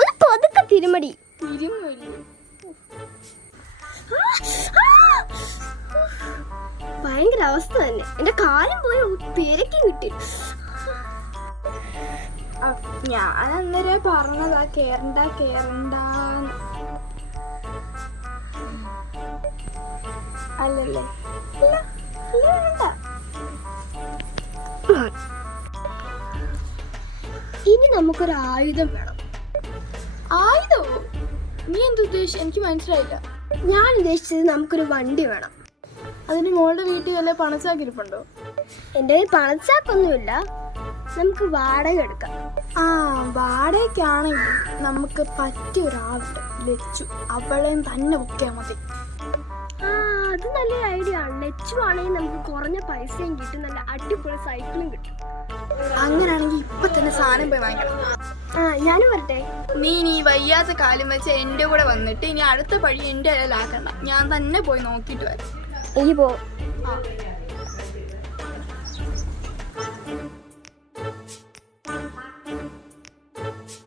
ഒന്ന് പതുക്കെ തിരുമടി. ഭയങ്കര അവസ്ഥ തന്നെ. എന്റെ കാലം പോയി പേരക്കും കിട്ടി. ഞാൻ അന്നേരം പറഞ്ഞതാ കേറണ്ട കേറണ്ട അല്ലല്ലേ. ഇനി നമുക്കൊരു ആയുധം വേണം. ആയുധമോ? നീ എന്തുദ്ദേശിച്ചു? എനിക്ക് മനസ്സിലായില്ല. ഞാൻ ഉദ്ദേശിച്ചത് നമുക്കൊരു വണ്ടി വേണം. അതിന് മോളുടെ വീട്ടിൽ വല്ല പണച്ചാക്കിരിപ്പുണ്ടോ? എൻ്റെ കയ്യിൽ പണച്ചാക്കൊന്നുമില്ല. നമുക്ക് വാടക എടുക്കാം. ആ, വാടകയ്ക്കാണെങ്കിൽ നമുക്ക് പറ്റിയ ഒരാളുണ്ട്, ലച്ചു. അവളെയും തന്നെ ബുക്ക് ചെയ്യാൻ മതി. ആ, അത് നല്ലൊരു ഐഡിയ ആണ്. ലച്ചു ആണെങ്കിൽ നമുക്ക് കുറഞ്ഞ പൈസയും കിട്ടും, നല്ല അടിപൊളി സൈക്കിളും കിട്ടും. അങ്ങനെയാണെങ്കിൽ ഇപ്പൊ തന്നെ സാധനം പോയി വാങ്ങിക്കണം. ആ, ഞാനും വരട്ടെ. നീ വയ്യാത്ത കാലം വെച്ച് എന്റെ കൂടെ വന്നിട്ട് ഇനി അടുത്ത പഴി എന്റെ ഇടയിലാക്കണ്ട. ഞാൻ തന്നെ പോയി നോക്കിയിട്ട് വരാം. എനിക്ക് പോ. ആ.